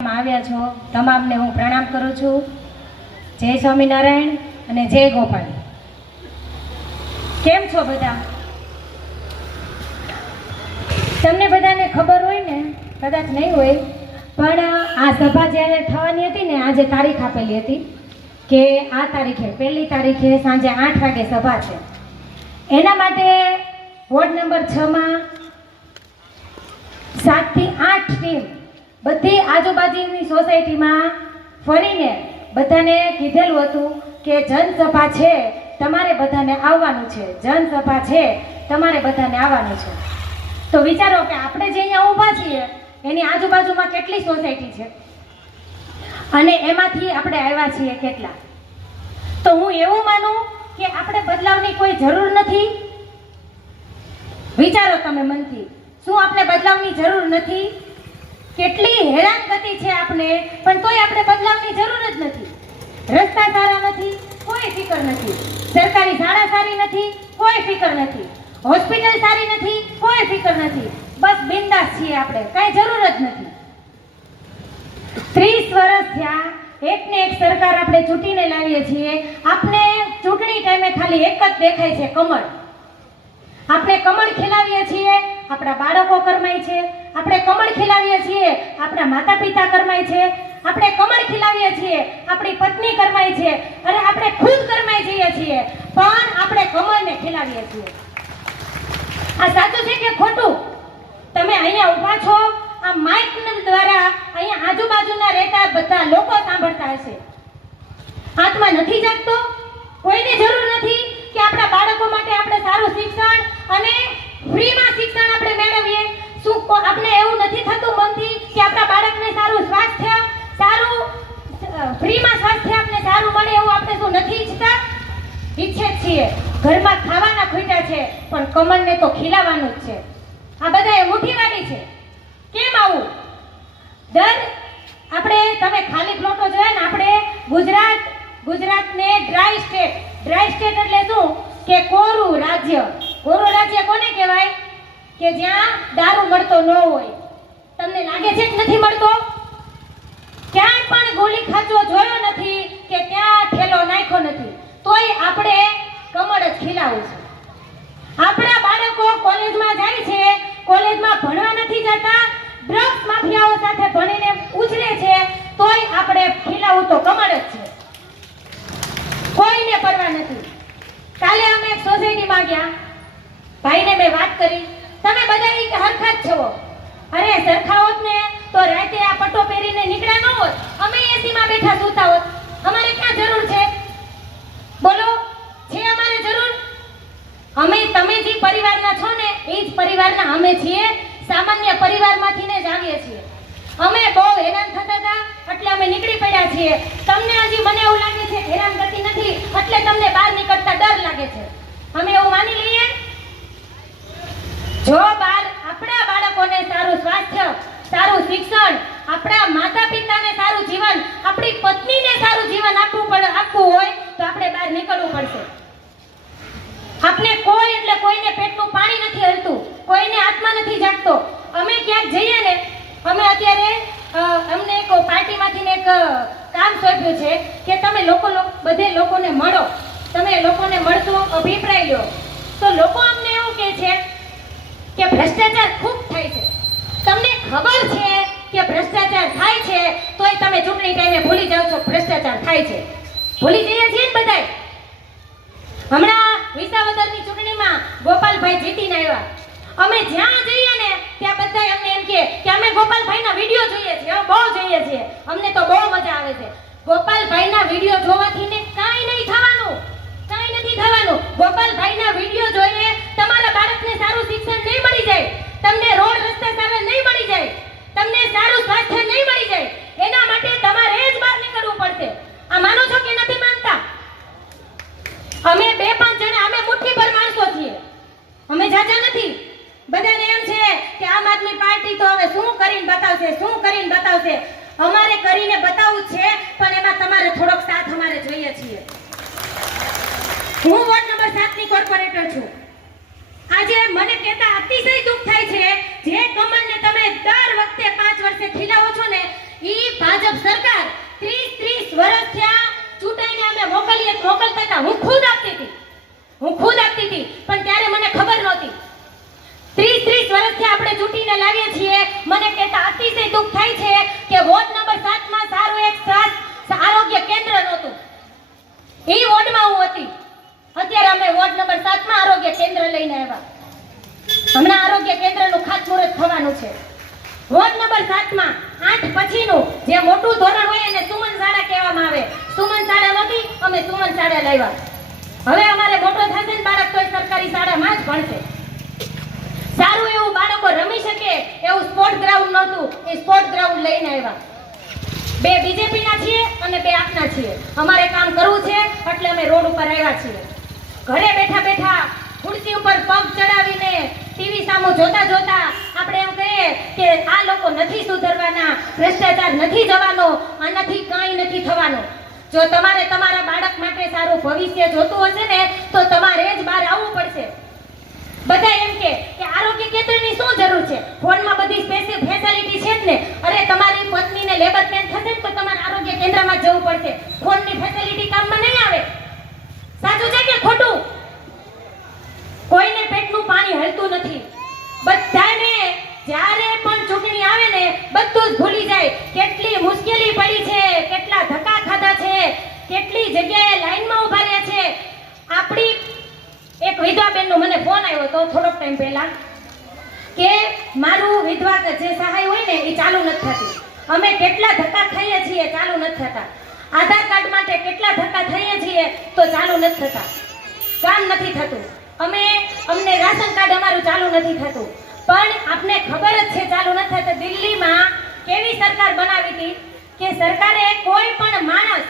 આવ્યા છો તમામને હું પ્રણામ કરું છું। જય સ્વામિનારાયણ અને જય ગોપાલ। કેમ છો બધા? તમને બધાને ખબર હોય ને, કદાચ નહીં હોય, પણ આ સભા જ્યારે થવાની હતી ને, આજે તારીખ આપેલી હતી કે આ તારીખે 1લી તારીખે સાંજે 8 વાગે સભા છે। એના માટે વોર્ડ નંબર 6 માં 7 થી 8 ટીમ બધી આજુબાજુની સોસાયટીમાં ફરીને બધાને કીધેલું હતું કે જનસભા છે, તમારે બધાને આવવાનું છે, જનસભા છે, તમારે બધાને આવવાનું છે। તો વિચારો કે આપણે જે અહીંયા ઊભા છીએ એની આજુબાજુમાં કેટલી સોસાયટી છે અને એમાંથી આપણે આવ્યા છીએ કેટલા। તો હું એવું માનું કે આપણે બદલાવની કોઈ જરૂર નથી। વિચારો તમે મનથી, શું આપણે બદલાવની જરૂર નથી? કેટલી હેરાનગતિ છે આપણે, પણ તોય આપણે બદલાવની જરૂર જ નથી। રસ્તા સારા નથી, કોઈ ફિકર નથી। સરકારી શાળા સારી નથી, કોઈ ફિકર નથી। હોસ્પિટલ સારી નથી, કોઈ ફિકર નથી। બસ બિંદાસ છીએ આપણે, કાંઈ જરૂર જ નથી। 30 વર્ષ થયા, એકને એક સરકાર આપણે ચૂંટીને લાવીએ છીએ। આપણે ચૂંટણી ટાઈમે ખાલી એક જ દેખાય છે, કમળ। આપણે કમળ ખીલાવીએ છીએ, આપણા બાળકો કરમાય છે। આપણે કમળ ખીલાવીએ છીએ, આપણા માતા પિતા કરમાય છે। આપણે કમળ ખીલાવીએ છીએ, આપણી પત્ની કરમાય છે, અને આપણે ખુદ કરમાઈ જઈએ છીએ, પણ આપણે કમળને ખીલાવીએ છીએ। આ સાચું છે કે ખોટું? તમે અહીંયા ઊભા છો, આ માઇક દ્વારા અહીંયા આજુબાજુના રહેતા બધા લોકો સાંભળતા હશે। હાથમાં નથી જાગતો? કોઈને જરૂર નથી કે આપણા બાળકો માટે આપણે સારું શિક્ષણ અને ફ્રીમાં શિક્ષણ આપણે મેળવીએ? શું આપણે એવું નથી થતું મનથી કે આપણા બાળકને સારું સ્વાસ્થ્ય, સારું ફ્રીમાં સ્વાસ્થ્ય આપણે સારું મળે એવું આપણે શું નથી ઈચ્છતા? ઈચ્છે છીએ। ઘરમાં ખાવાના ખૂટ્યા છે, પણ કમળને તો ખીલાવાનું જ છે। આ બધા મુઠ્ઠીવાડી છે। કેમ આવું? આપણે તમે ખાલી પ્લોટો જોયા ને, આપણે ગુજરાતને ડ્રાય સ્ટેટ એટલે શું કે કોરું રાજ્ય। કોરું રાજ્ય કોને કહેવાય? કે જ્યાં દારૂ મળતો ન હોય। તમને લાગે છે કે નથી મળતો? ક્યાંય પણ ગોલી ખાચો જોયો નથી કે ત્યાં ઠેલો નાખ્યો નથી, તોય આપણે કમળ જ ખીલાવું છે। આપણા બાળકો કોલેજમાં જાય છે, કોલેજમાં ભણવા નથી જતા, ડ્રગ્સ માફિયાઓ સાથે ભણીને ઉછરે છે, તોય આપણે ખીલાવું તો કમળ જ છે। કોઈને પરવા નથી। કાલે અમે એક સોસાયટીમાં ગયા, ભાઈને મેં વાત કરી, તમે બધા એક હરખા જ છો। અરે સરખા હોત ને તો રાતે આ પટ્ટો પહેરીને નીકળ્યા ન હોત, અમે એસીમાં બેઠા સૂતા હોત। અમારે ક્યાં જરૂર છે? બોલો, છે અમારે જરૂર? અમે તમે જે પરિવારના છો ને એ જ પરિવારના અમે છીએ। સામાન્ય પરિવારમાંથી જ આવીએ છીએ। અમે બહુ હેરાન થતા હતા એટલે અમે નીકળી પડ્યા છીએ। તમને હજી મને એવું લાગે છે કે હેરાનગતિ નથી એટલે તમને બહાર નીકળતા ડર લાગે છે। અમે એવું માની લઈએ? જો આપણા બાળકોને સારું સ્વાસ્થ્ય, સારું શિક્ષણ, આપણા માતા પિતાને સારું જીવન, આપણી પત્નીને સારું જીવન આપવું હોય તો આપણે બહાર નીકળવું પડશે। આપણે કોઈ એટલે કોઈને પેટનું પાણી નથી હલતું, કોઈને આત્મા નથી જાગતો। અમે ક્યાંક જઈએ ને, અમે અત્યારે અમને એક પાર્ટીમાંથી એક કામ સોંપ્યું છે કે તમે બધે લોકોને મળો, તમે લોકોને મળતો અભિપ્રાય લો। તો લોકો અમને એવું કહે છે કે ભ્રષ્ટાચાર ખૂબ થાય છે। તમને ખબર છે કે ભ્રષ્ટાચાર થાય છે, તોય તમે ચૂંટણી ટાઈમે ભૂલી જાવ છો ભ્રષ્ટાચાર થાય છે। ભૂલી જઈએ છીએ ને બધાય। હમણાં વિસાવદરની ચૂંટણીમાં ગોપાલભાઈ જીતીને આવ્યા। અમે જ્યાં જઈએ ને ત્યાં બધા અમને એમ કે અમે ગોપાલભાઈના વિડિયો જોઈએ છીએ, બહુ જોઈએ છીએ, અમને તો બહુ મજા આવે છે। ગોપાલભાઈના વિડિયો જોવાથી ને કાંઈ નહીં થવાનું, કાંઈ નથી થવાનું। ગોપાલભાઈના વિડિયો જોઈએ, તમારા બાળકને સારું શિક્ષણ નહીં મળી જાય, તમને રોડ રસ્તા સારા નહીં મળી જાય, તમને સારું સ્વાસ્થ્ય નહીં મળી જાય, એના માટે તમારે જ બહાર નીકળવું પડશે। આ માનો છો કે નથી માનતા? અમે 2-5 જણા, અમે મુઠ્ઠીભર માણસો છીએ, અમે જાજા નથી। બધાને એમ છે કે આમ આદમી પાર્ટી તો હવે શું કરીને બતાવશે, શું કરીને બતાવશે। અમારે કરીને બતાવવું છે, પણ એમાં તમારે થોડોક સાથ અમારે જોઈએ છીએ। હું વોર્ડ નંબર 7 ની કોર્પોરેટર છું। આજે મને કહેતા અતિશય દુઃખ થાય છે, જે કમળને તમે દર વખતે 5 વર્ષે ખીલાવો છો ને ઈ ભાજપ સરકાર 30 વર્ષ થયા ચૂંટાઈને અમે મોકલતા હતા. હું ખુદ આપતી હતી પણ ત્યારે મને ખબર નહોતી. 30 વર્ષથી આપણે ચૂંટીને લાવીએ છીએ. મને કહેતા અતિશય દુઃખ થાય છે કે વોર્ડ નંબર 7 માં સારું એક આરોગ્ય કેન્દ્ર નહોતું. ઈ વોર્ડમાં હું હતી. અત્યારે અમે વોર્ડ નંબર 7 માં આરોગ્ય કેન્દ્ર લઈને આવ્યા. હમણાં આરોગ્ય કેન્દ્રનું ખાતમુહૂર્ત થવાનું છે. વોર્ડ નંબર 7 માં 8 પછીનું જે મોટું ધોરણ હોય એને સુમન શાળા કહેવામાં આવે. સુમન શાળા નહોતી, અમે સુમન શાળા લાવ્યા. હવે અમારે મોટો થશે ને બાળક તોય સરકારી શાળામાં જ ભણશે. સારું એવું બાળકો રમી શકે એવું સ્પોર્ટ ગ્રાઉન્ડ નહોતું, એ સ્પોર્ટ ગ્રાઉન્ડ લઈને આવ્યા. 2 બીજેપીના છીએ અને 2 આપના છીએ. અમારે કામ કરવું છે એટલે અમે રોડ ઉપર આવ્યા છીએ. ઘરે બેઠા ખુરશી ઉપર પગ ચડાવીને ટીવી સામું જોતા આપણે એમ કહીએ કે આ લોકો નથી સુધરવાના, ભ્રષ્ટાચાર નથી જવાનો, આનાથી કાંઈ નથી થવાનું. જો તમારે તમારા બાળક માટે સારું ભવિષ્ય જોતું હશે ને તો તમારે જ બહાર આવવું પડશે. બધા એમ કે આરોગ્ય કેન્દ્રની શું જરૂર છે, ફોનમાં બધી ફેસિલિટી છે જ ને. અરે તમારી પત્નીને લેબર પેન થશે ને તો તમારે આરોગ્ય કેન્દ્રમાં જવું પડશે. ફોનની ફેસિલિટી કામમાં નહીં આવે. સાચું છે કે ખોટું? કોઈને પેટનું પાણી હલતું નથી. બધાને જ્યારે પણ ચૂંટણી આવે ને બધું જ ભૂલી જાય. કેટલી મુશ્કેલી પડી છે, કેટલા ધક્કા ખાધા છે, કેટલી જગ્યાએ લાઈનમાં ઊભા રહ્યા છે. આપણી એક વિધવા બેનનો મને ફોન આવ્યો હતો થોડોક ટાઈમ પહેલા કે મારું વિધવા જે સહાય હોય ને એ ચાલુ નથી થતી. અમે કેટલા ધક્કા ખાઈએ છીએ, ચાલુ નથી થતા. આધાર કાર્ડ માટે કેટલા ધક્કા થઈએ છીએ તો ચાલુ નથી થતા, કામ નથી થતું. અમને રાશન કાર્ડ અમારું ચાલુ નથી થતું. પણ આપને ખબર જ છે ચાલુ નથી થતું. દિલ્હીમાં કેવી સરકાર બનાવી હતી કે સરકારે કોઈ પણ માણસ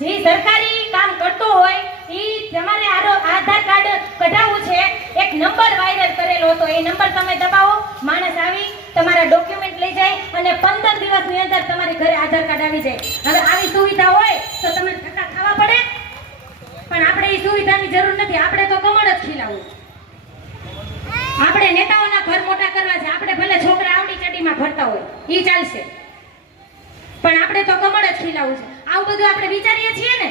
જે સરકારી કામ કરતો હોય ઈ તમારે આધાર કાર્ડ કઢાવવું છે, એક નંબર વાયરલ કરેલો હતો. એ નંબર તમે દબાવો, માણસ આવી તમારા ડોક્યુમેન્ટ લઈ જાય અને 15 દિવસની અંદર તમારી ઘરે આધાર કાર્ડ આવી જાય. હવે આવી સુવિધા હોય તો તમે ધક્કા ખાવા પડે, પણ આપણે એ સુવિધાની જરૂર નથી. આપણે તો કમળ જ ખીલાવું. આપણે નેતાઓના ઘર મોટા કરવા છે. આપણે ભલે છોકરા આવડી ચડીમાં ભરતા હોય ઈ ચાલશે, પણ આપણે તો કમળ જ ખીલાવું છે. આવું બધું આપણે વિચારીએ છીએ ને,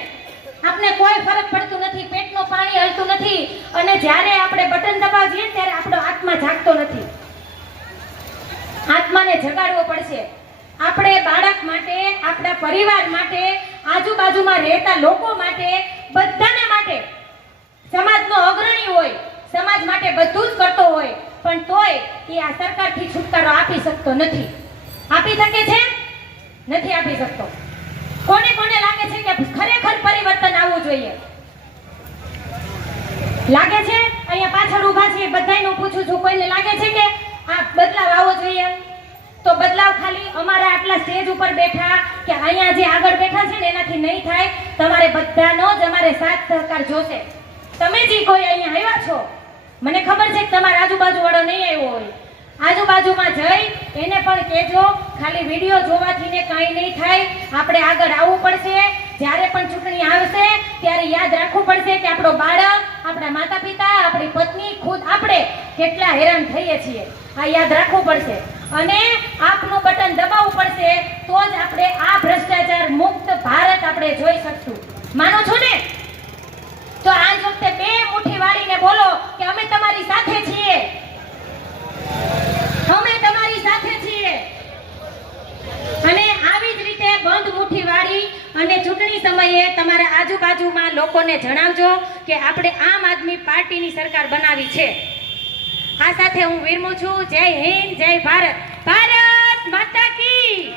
આપણે કોઈ ફરક પડતું નથી, પેટનું પાણી હલતું નથી. અને જ્યારે આપણે બટન દબાવીએ ત્યારે આપણો આત્મા જાગતો નથી. આત્માને જગાડવો પડશે. આપણે બાળક માટે, આપણા પરિવાર માટે, આજુબાજુમાં રહેતા લોકો માટે, બધાને માટે સમાજનો અગ્રણી હોય, સમાજ માટે બધું જ કરતો હોય, પણ તોય એ આ સરકારથી છુટકારો આપી શકતો નથી. આપી શકે છે? નથી આપી શકતો. કોને લાગે છે કે ખરેખર પરિવર્તન આવવું જોઈએ? લાગે છે? અહીંયા પાછળ ઊભા છે બધાયનું પૂછું છું, કોઈને લાગે છે કે આ બદલાવ આવવો જોઈએ? તો બદલાવ ખાલી અમારા આટલા સ્ટેજ ઉપર બેઠા કે અહીંયા જે આગળ બેઠા છે ને એનાથી નહીં થાય. તમારે બધાનો જ અમારે સાથ સહકાર જોશે. તમે જે કોઈ અહીંયા આવ્યા છો, મને ખબર છે કે તમારા આજુબાજુ વાળો નહીં આવ્યો હોય, આજુબાજુમાં જઈ એને પણ કહેજો. ખાલી વિડીયો જોવાથી ને કાંઈ નહીં થાય. આપણે આગળ આવવું પડશે. જ્યારે પણ ચૂંટણી આવશે ત્યારે યાદ રાખવું પડશે કે આપણો બાળક, આપણા માતા પિતા, આપણી પત્ની, ખુદ આપણે કેટલા હેરાન થઈએ છીએ. આ યાદ રાખવું પડશે અને આપનું બટન દબાવવું પડશે. તો જ આપણે આ ભ્રષ્ટાચાર મુક્ત ભારત આપણે જોઈ શકશું. માનો છો ને? તો આજ વખતે 2 મુઠ્ઠી વાળીને બોલો કે અમે તમારી સાથે છીએ, અમે તમારી સાથે છીએ. અને આવી જ રીતે બંધ મુઠ્ઠી વાળી અને ચૂંટણી સમયે તમારા આજુબાજુમાં લોકોને જણાવજો કે આપણે આમ આદમી પાર્ટીની સરકાર બનાવી છે. આ સાથે હું વિરમું છું. જય હિન્દ, જય ભારત. ભારત માતા કી